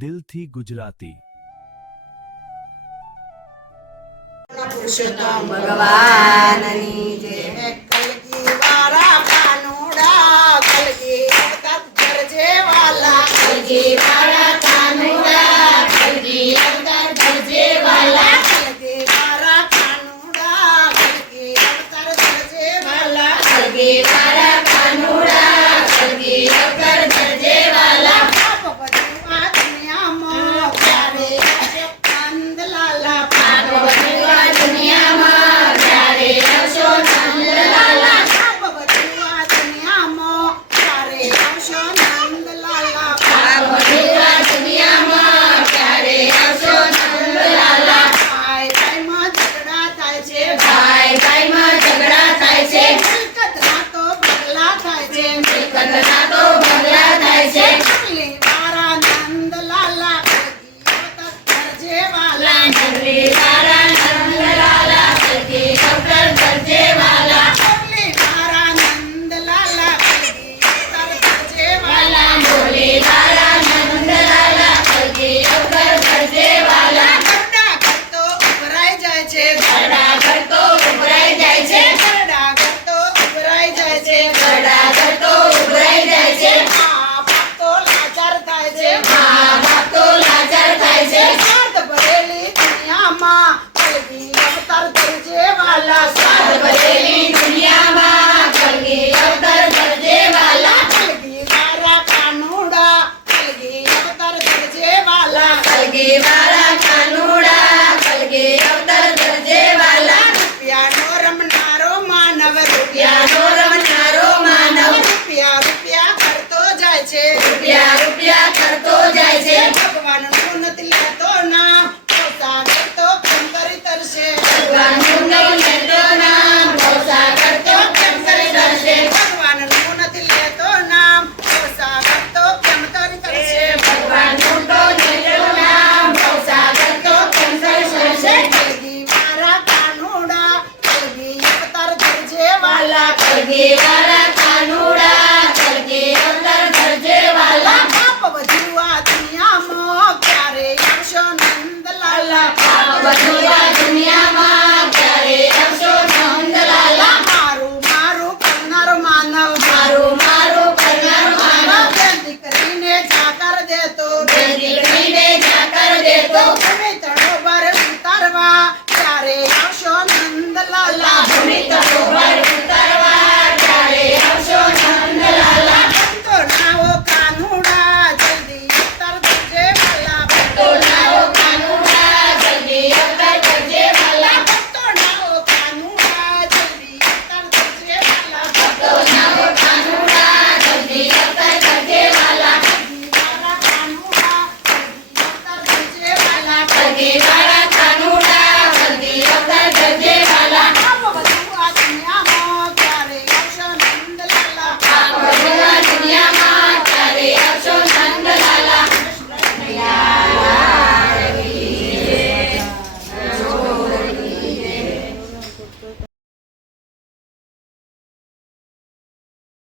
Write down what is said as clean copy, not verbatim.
દિલથી ગુજરાતી। પુરુષોત્તમ ભગવાનની જય। કલગી વાળા કાનુડા કલગી અવતાર ધરજે વાલા કલગી વાળા કાનુડા કલગી અવતાર ધરજે વાલા કલગી વાળા કાનુડા કલગી અવતાર ધરજે વાલા કલગી વાળા કાનુડા કલગી અવતાર ધરજે વાલા પાપ બધું આ દુનિયામાં ક્યારે નંદલાલા પાપ બધું આ દુનિયામાં ક્યારે આવશો નંદલાલા પાપ બધું આ દુનિયામાં ક્યારે આવશો નંદલાલા પાપ બધું આ દુનિયામાં ક્યારે આવશો નંદલાલા ભાઈ ભાઈમાં ઝઘડા થાય છે ભાઈ ભાઈમાં ઝઘડા થાય છે મિલકતના તો બદલા થાય છે મિલકતના તો બદલા થાય છે નંદલી વાળા નંદલાલા કલગી અવતાર ધરજે વાલા નંદલી વાળા નંદલાલા કલગી અવતાર ધરજે વાલા નંદલી વાળા નંદલાલા કલગી અવતાર ધરજે વાલા નંદલી વાળા નંદલાલા કલગી અવતાર ધરજે વાલા ઘરડા ઘર તો ઉભરાઈ જાય છે ઘરડા ઘર તો ઉભરાઈ જાય છે ઘરડા ઘર તો ઉભરાઈ જાય છે ઘરડા ઘર તો ઉભરાઈ જાય છે મા બાપ તો લાચાર થાય છે મા બાપ તો લાચાર થાય છે સ્વાર્થ ભરેલી દુનિયામાં કલગી અવતાર ધરજે વાલા સ્વાર્થ ભરેલી દુનિયામાં કલગી અવતાર ધરજે વાલા કલગી વાળા કાનુડા કલગી અવતાર ધરજે વાલા કલગી વાળા કાનુડા કલગી અવતાર ધરજે વાલા રૂપિયાનો રમનારો માનવ રૂપિયાનો રમનારો માનવ રૂપિયા રૂપિયા કરતો જાય છે રૂપિયા રૂપિયા કરતો જાય છે ભગવાનનું નથી લેતો નામ પોતા કરતો કેમ કરી તરશે ભગવાનનું નથી લેતો નામ પોતા કરતો કેમ કરી તરશે ભગવાનનું નથી લેતો નામ પોતા કરતો કેમ કરી તરશે ભગવાનનું તો લેતો નામ પોતા કરતો કેમ કરી તરશે કલગી વાળા કાનુડા કલગી અવતાર ધરજે વાલા કલગી વાળા કાનુડા કલગી અવતાર ધરજે વાલા પાપ બધું આ દુનિયામાં ક્યારે આવશો નંદલાલા પાપ બધું આ